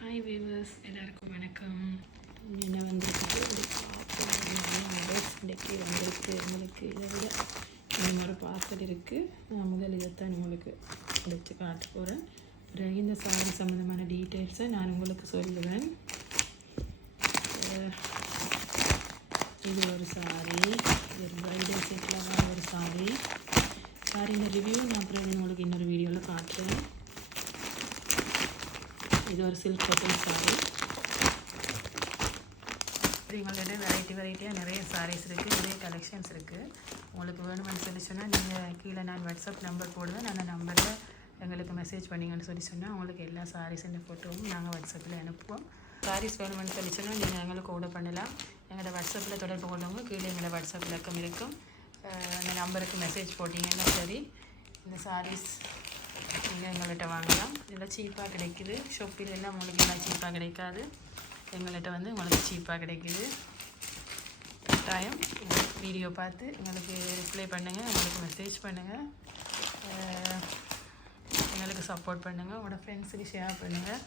Hi viewers எல்லாருக்கும் வணக்கம். என்ன வந்திருக்கு ஒரு பார்சல் ட்ரெஸ் வந்திருக்கு உங்களுக்கு இதை விட இந்த ஒரு பார்சல் இருக்குது நான் முதல் இதைத்தான் உங்களுக்கு எடுத்து காட்ட போகிறேன் பிறகு இந்த சாரி சம்மந்தமான டீட்டெயில்ஸை நான் உங்களுக்கு சொல்லுவேன். இது ஒரு சாரி இது ப்ரைடல் செட்டில் ஒரு சாரி சாரி இந்த ரிவ்யூ நான் அப்புறம் உங்களுக்கு இன்னொரு வீடியோவில் காட்டுறேன். இது ஒரு சில்க் கட்டன் சாரி எங்கள்கிட்ட வெரைட்டி வெரைட்டியாக நிறைய சாரீஸ் இருக்குது நிறைய கலெக்ஷன்ஸ் இருக்குது உங்களுக்கு வேணும்னு சொல்லி சொன்னால் நீங்கள் கீழே நான் வாட்ஸ்அப் நம்பர் போடுவேன். அந்த நம்பரில் எங்களுக்கு மெசேஜ் பண்ணிங்கன்னு சொல்லி சொன்னால் உங்களுக்கு எல்லா சாரீஸுன்னு ஃபோட்டோவும் நாங்கள் வாட்ஸ்அப்பில் அனுப்புவோம். சாரீஸ் வேணும்னு சொல்லி சொன்னால் நீங்கள் எங்களுக்கு கூட பண்ணலாம். எங்களோட வாட்ஸ்அப்பில் தொடர்பு கொண்டவங்க கீழே எங்களோட வாட்ஸ்அப் இலக்கம் இருக்கும். அந்த நம்பருக்கு மெசேஜ் போட்டிங்கன்னா சரி. இந்த சாரீஸ் நீங்கள் எங்கள்கிட்ட வாங்கலாம். இதெல்லாம் சீப்பாக கிடைக்குது. ஷாப்பில் எல்லாம் உங்களுக்கு எல்லாம் சீப்பாக கிடைக்காது. எங்கள்கிட்ட வந்து உங்களுக்கு சீப்பாக கிடைக்குது. கட்டாயம் வீடியோ பார்த்து எங்களுக்கு ரிப்ளை பண்ணுங்கள் எங்களுக்கு மெசேஜ் பண்ணுங்கள் எங்களுக்கு சப்போர்ட் பண்ணுங்கள் உங்களோட ஃப்ரெண்ட்ஸுக்கு ஷேர் பண்ணுங்கள்